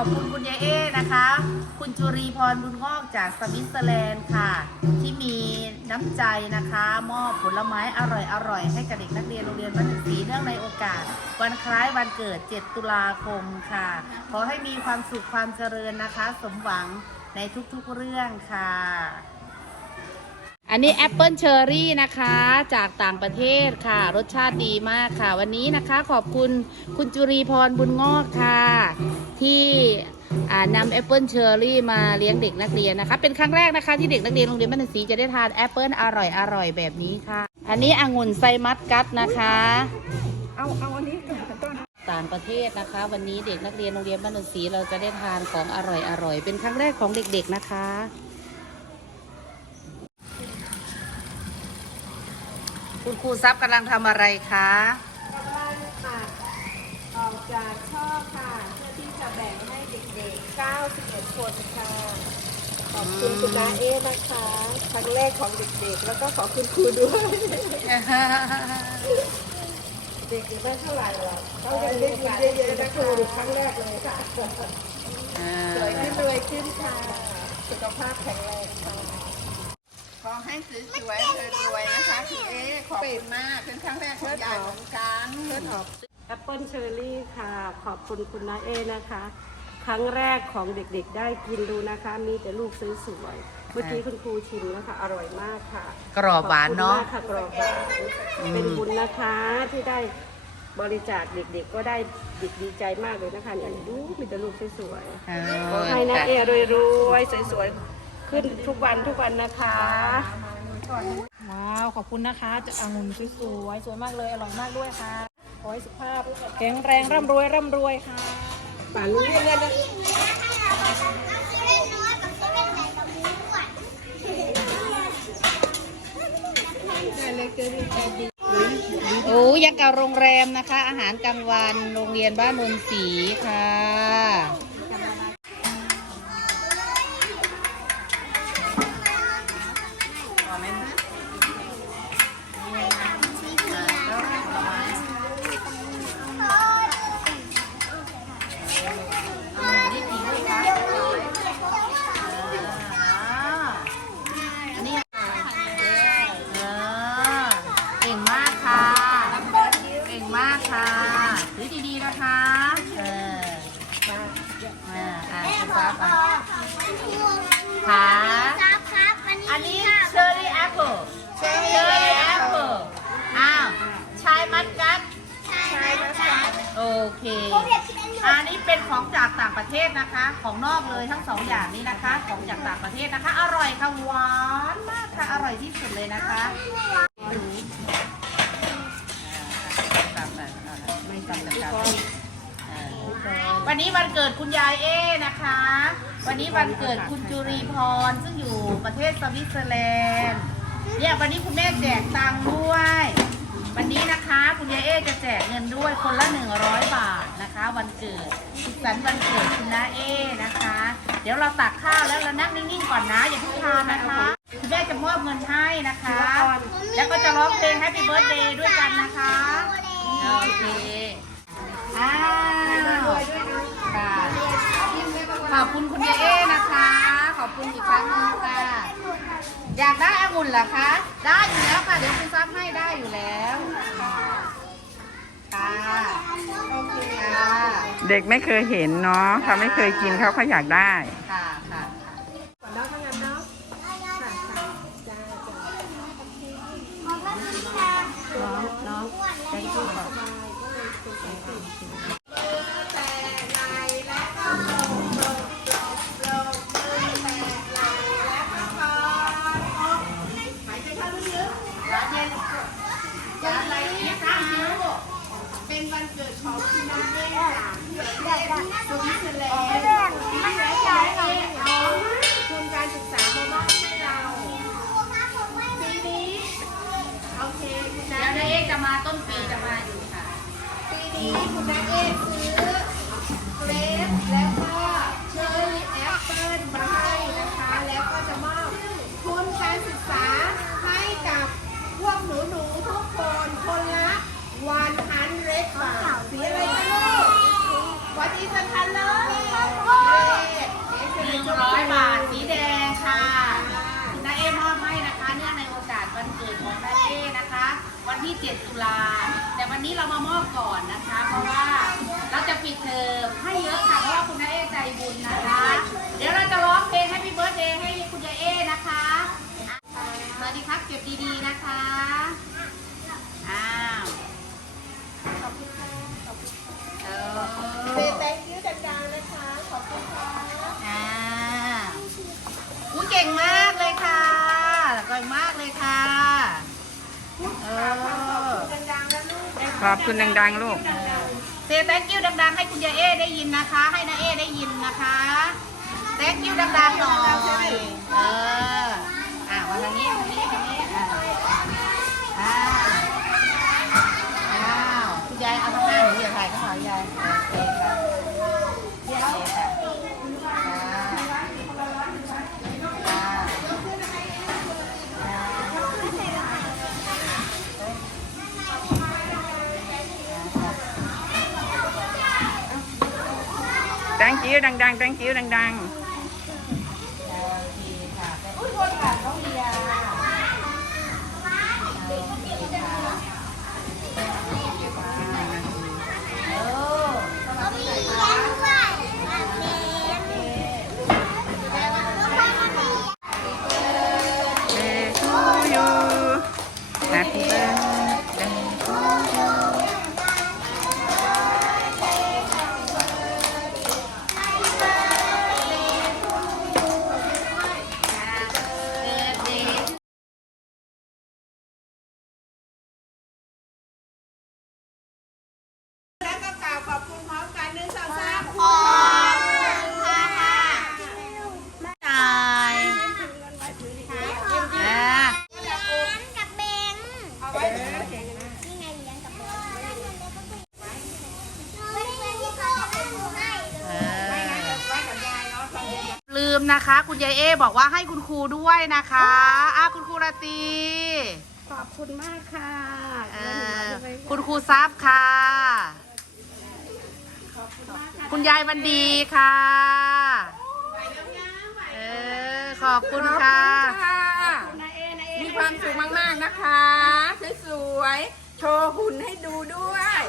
อบคุณคุณยายเอ้นะคะ คุณจุรีพรบุญงอกจากสวิตเซอร์แลนด์ค่ะ ที่มีน้ำใจนะคะ มอบผลไม้อร่อยอร่อยให้กับเด็กนักเรียนโรงเรียนบ้านสีเนื่องในโอกาส วันคล้ายวันเกิด 7 ตุลาคมค่ะ ขอให้มีความสุขความเจริญนะคะ สมหวังในทุกๆเรื่องค่ะ อันนี้แอปเปิลเชอร์รี่นะคะจากต่างประเทศค่ะ รสชาติดีมากค่ะ วันนี้นะคะขอบคุณคุณจุรีพรบุญงอกค่ะ ที่นำแอปเปิลเชอร์รี่มาเลี้ยงเด็กนักเรียนนะคะ เป็นครั้งแรกนะคะที่เด็กนักเรียนโรงเรียนบ้านศรีจะได้ทานแอปเปิลอร่อยอร่อยๆแบบนี้ค่ะ อันนี้องุ่นไซมัสกัสนะคะ เอาเอาอันนี้ก่อนต่างประเทศนะคะ วันนี้เด็กนักเรียนโรงเรียนบ้านศรีเราจะได้ทานของอร่อยอร่อยๆเป็นครั้งแรกของเด็ก ๆนะคะ คุณครูซับกำลังทำอะไรคะกำลังตัดออกจากช่อค่ะ เพื่อที่จะแบ่งให้เด็กๆ 91 คนค่ะ ขอบคุณคุณนาเอ๊นะคะ ครั้งแรกของเด็กๆ แล้วก็ขอบคุณครูด้วย เด็กๆไม่เท่าไหร่หรอกเขายังได้ยินเยอะๆนะครูครั้งแรกเลยค่ะสวยขึ้นรวยขึ้นค่ะ สุขภาพแข็งแรงค่ะ ขอให้สวยๆรวยๆนะคะพี่เอขอบคุณมากเป็นครั้งแรกของยายเหมือนกันแอปเปิลเชอร์รี่ค่ะ ขอบคุณคุณนาเอนะคะ ครั้งแรกของเด็กๆได้กินดูนะคะ มีแต่ลูกสวยๆเมื่อกี้คุณครูชิมแล้วค่ะอร่อยมากค่ะ กรอบหวานเนาะขอบคุณมกค่ะกรอบหวานเป็นบุญนะคะที่ได้บริจาคเด็กๆก็ได้เด็กดีใจมากเลยนะคะเนี่ยดูมีแต่ลูกสวยเอๆขออให้นาเอรวยๆสวยๆ ขึ้นทุกวันทุกวันนะคะว้าวขอบคุณนะคะจะองุ่นสวยๆสวยมากเลยอร่อยมากด้วยค่ะขอให้สุขภาพแข็งแรงร่ำรวยร่ำรวยค่ะป่านนี้เรียนนะโอ้ยังกับโรงแรมนะคะ อาหารกลางวันโรงเรียนบ้านนนศรีค่ะ จากต่างประเทศนะคะ ของนอกเลยทั้งสองอย่างนี้นะคะ ของจากต่างประเทศนะคะ อร่อยค่ะหวานมากค่ะอร่อยที่สุดเลยนะคะวันนี้วันเกิดคุณยายเอนะคะ วันนี้วันเกิดคุณจุรีพรซึ่งอยู่ประเทศสวิตเซอร์แลนด์เนี่ยวันนี้คุณแม่แจกตังค์ด้วย วันนี้นะคะคุณยายเอ๊จะแจกเงินด้วยคนละ 100 บาทนะคะ วันเกิดสุขสันต์วันเกิดคุณน้าเอ๊นะคะ เดี๋ยวเราตักข้าวแล้วเรานั่งนิ่งๆก่อนนะอย่าเพิ่งทานนะคะคุณแม่จะมอบเงินให้นะคะ แล้วก็จะร้องเพลง Happy Birthday ด้วยกันนะคะโอเคอ้าวขอบคุณคุณยายเอ๊นะคะ ขอบคุณอีกครั้งหนึงค่ะ อยากได้องุ่นเหรอคะ ได้อยู่แล้วค่ะ เดี๋ยวคุณซับให้ได้อยู่แล้ว ค่ะ โอเคค่ะ เด็กไม่เคยเห็นเนาะเขาไม่เคยกินเขาเขาอยากได้ ค่ะค่ะก่อนเนาะถ้างั้นเนาะค่ะค่ะจ้าจ้าน้องน้องแตงคู่ก่อน วันเกิดของคุณน้าเองค่ะที่สวิตเซอร์แลนด์เรื่องมันไม่ใช่หรอกเอาทุนการศึกษามามอบให้เราปีนี้โอเคคุณเดี๋น้าเอกจะมาต้นปีจะมาอยู่ค่ะ ปีนี้คุณน้าเอกซื้อเกรปแล้วก็เชอร์รี่แอปเปิ้ลมาให้นะคะ แล้วก็จะมอบทุนการศึกษาให้กับพวกหนูหนูๆทุกคนคนละ one hundred บาสีอะไรนะลูก What is the color เอ๊เป็นหนึ่บาท สีแดงค่ะคุณนาเอมอให้นะคะ เนื่องในโอกาสวันเกิดของนาเอนะคะ วันที่ 7 ตุลา แต่วันนี้เรามามอบก่อนนะคะ เพราะว่าเราจะปิดเทอมให้เยอะค่ะ เพราะคุณนาเอใจบุญนะคะ เดี๋ยวเราจะร้องเพลง Happy Birthday ให้คุณยายเอนะคะ สวัสดีครัเก็บดีๆนะคะ อ้าว เออเซแตงคิ้วดังๆนะคะ ขอบคุณค่ะอ่าอู้เก่งมากเลยค่ะเก่งมากเลยค่ะ เออ ดังๆนะลูกขอบคุณดังๆลูก เซ thank you ดังๆ ให้คุณยายเอได้ยินนะคะ ให้นาเอได้ยินนะคะ thank you ดังๆหน่อย เออ อะมาทางนี้ทางนี้ทางนี้อะอ่า วดังๆแตงเกิ้วดังๆ นลืมนะคะ คุณยายเอบอกว่าให้คุณครูด้วยนะคะอะคุณครูราตรีขอบคุณมากค่ะเออคุณครูซับค่ะ คุณยายวันดีค่ะเออขอบคุณค่ะ มีความสุขมากๆนะคะ สวยๆ โชว์หุ่นให้ดูด้วย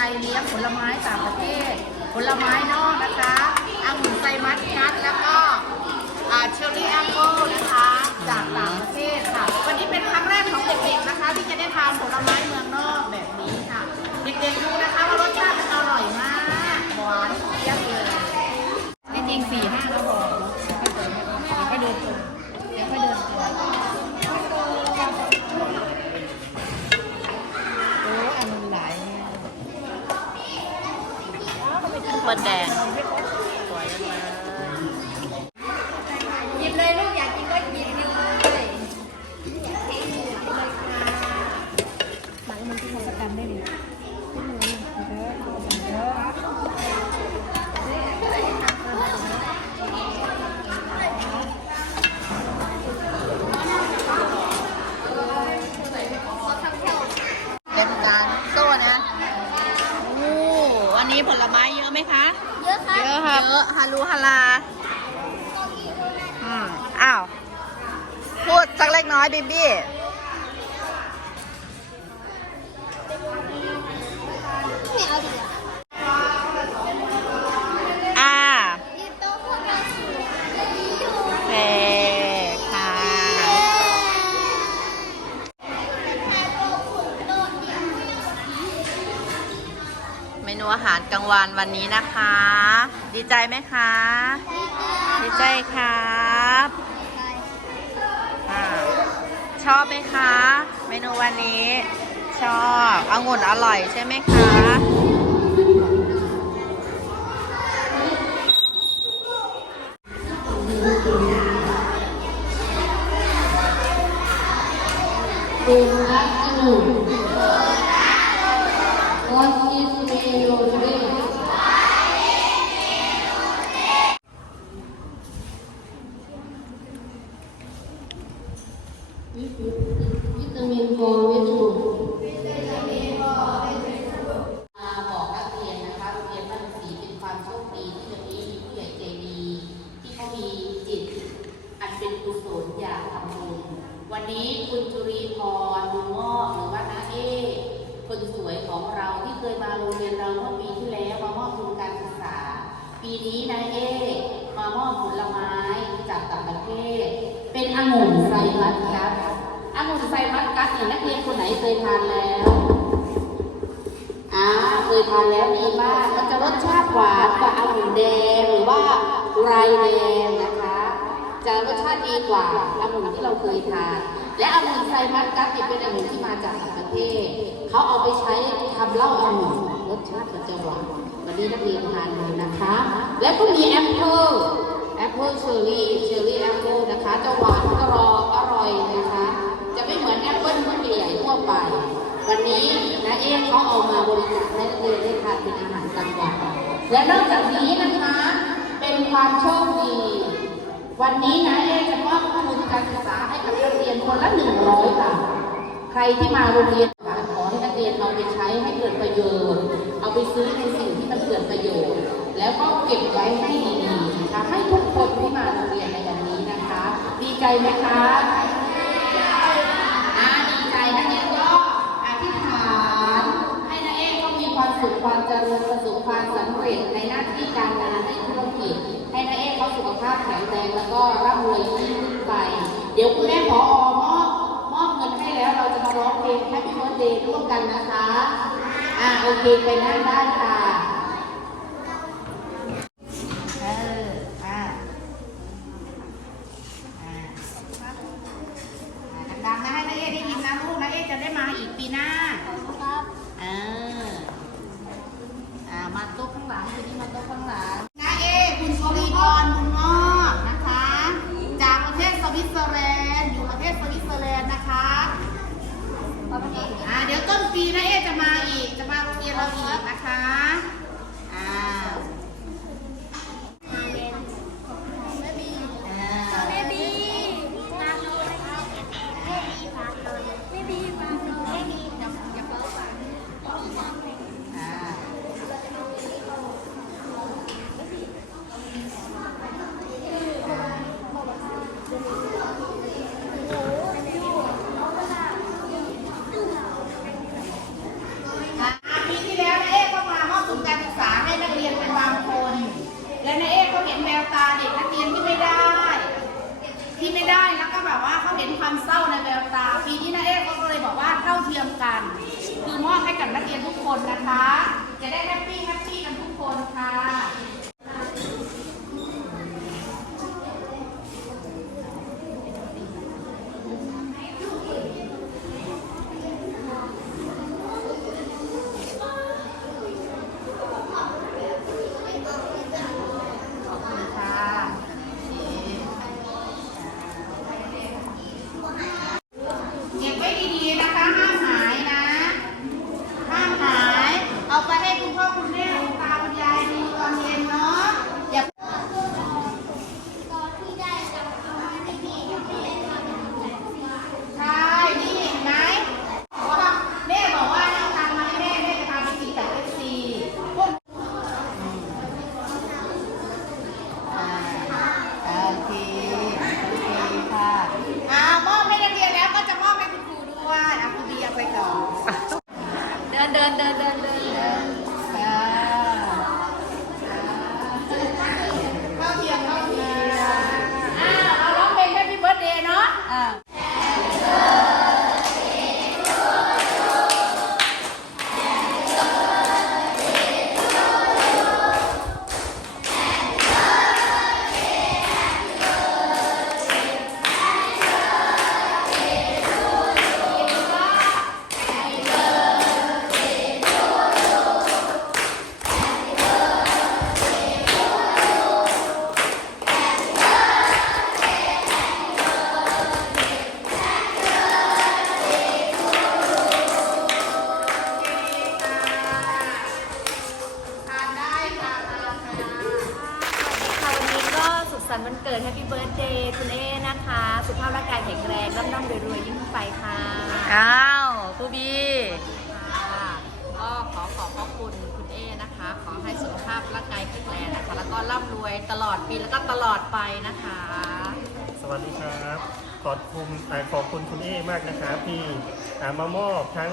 ใจเลี้ยงผลไม้ต่างประเทศ ผลไม้นอกนะคะองุ่นไซมัสคัทแล้วก็เชอร์รี่แอปเปิลนะคะ จากต่างประเทศค่ะ วันนี้เป็นครั้งแรกของเด็กๆนะคะ ที่จะได้ทานผลไม้เมืองนอกแบบนี้ค่ะ เด็กๆดูนะคะว่ารสชาติมันอร่อยมากหวานเยี่ยมเลยจริงสี่ห้าก็พอเนาะไม่เดินชมเดี๋ยวค่อยเดินชมโอ้อันมันหลายเนี่ย เปิดแดง รับเยอะฮาลาอืมอ้าว พูดสักเล็กน้อยบิบี้อ่าอ่ายืนโต๊ะพวกเราสวยอยู่โอเคค่ะ เมนูอาหารกลางวันวันนี้นะคะ ดีใจไหมคะ ดีใจครับอ่าชอบไหมคะ เมนูวันนี้ ชอบองุ่นอร่อยใช่ไหมคะวิ วันนี้คุณจุรีพรบุญงอกหรือว่าน้าเอคนสวยของเราที่เคยมาโรงเรียนเราเมื่อปีที่แล้วมามอบทุนการศึกษา ปีนี้น้าเอมามอบผลไม้จากต่างประเทศ เป็นองุ่นไซมัสกัสองุ่นไซมัสกัสเนี่ยนักเรียนคนไหนเคยทานแล้วอ่าเคยทานแล้วดีมากมันจะรสชาติหวานกว่าองุ่นแดงหรือว่าไรแดงนะคะ จะรสชาติดีกว่าองุ่นที่เราเคยทานและองุ่นไซมัสกัสเนี่ยเป็นองุ่นที่มาจากต่างประเทศเขาเอาไปใช้ทำเหล้าองุ่นรสชาติมันจะหวานวันนี้นักเรียนทานเลยนะคะ แล้วก็มีแอปเปิลแอปเปิลเชอร์รี่เชอร์รี่แอปเปิลนะคะจะหวานกรอบอร่อยนะคะ จะไม่เหมือนแอปเปิลที่ใหญ่ทั่วไป วันนี้นะเอ๊เขาเอามาบริจาคให้นักเรียนได้ทานเป็นอาหารกลางวันและนอกจากนี้นะคะ เป็นความโชคดี วันนี้นะเอ๊จะมอบทุนการศึกษาให้กับนักเรียนคนละหนึ่งร้อยบาทใครที่มาโรงเรียนขอให้นักเรียนเอาไปใช้ให้เกิดประโยชน์ เอาไปซื้อในสิ่งที่มันเกิดประโยชน์ แล้วก็เก็บไว้ให้ดีๆนะคะให้ทุกคนที่มาโรงเรียนในวันนี้นะคะ ดีใจไหมคะดีใจนักเรียนก็อธิษฐานให้นักเอกก็มีความสุขความเจริญประสบความสำเร็จในหน้าที่การงานในธุรกิจ สุขภาพแข็งแรงแล้วก็ร่ำรวยยิ่งขึ้นไป เดี๋ยวคุณแม่ขออมอบมอบเงินให้แล้วเราจะมาร้องเพลง Happy Birthday ร่วมกันนะคะ อ่าโอเคไปนั่งได้ค่ะเอออ่าอ่า ดังๆนะให้นาเอ๊ได้ยินนะลูกนาเอ๊จะได้มาอีกปีหน้า ครับ เอออ่า มาโต๊ะข้างหลังทีนี้มาโต๊ะข้างหลังนาเอ๊คุณชลีพรบุญงอกนะคะ จากประเทศสวิตเซอร์แลนด์ อยู่ประเทศสวิตเซอร์แลนด์นะคะ อ่าเดี๋ยวต้นปีนาเอ๊จะมาอีก จะมาโรงเรียนเราอีกนะคะ คุณคุณเอมากนะครับที่อ่ามามอบทั้ง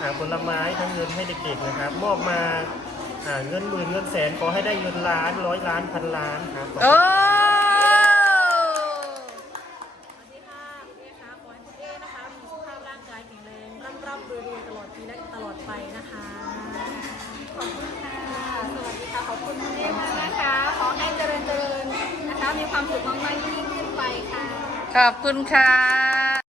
อ่าผลไม้ทั้งเงินให้เด็กๆนะครับ มอบมาอ่าเงินหมื่นเงินแสนขอให้ได้เงินล้านร้อยล้านพันล้านครับขอบคุณโอ้สวัสดีค่ะคุณเอค่ะขอให้คุณเอนะคะมีสุขภาพร่างกายแข็งแรงร่ำร่ำรวยรวยตลอดปีและตลอดไปนะคะ ขอบคุณค่ะ สวัสดีค่ะ ขอบคุณคุณเอมากนะคะ ขอให้เจริญเจริญนะคะ มีความสุขมากๆยิ่งขึ้นไปค่ะ ขอบคุณค่ะ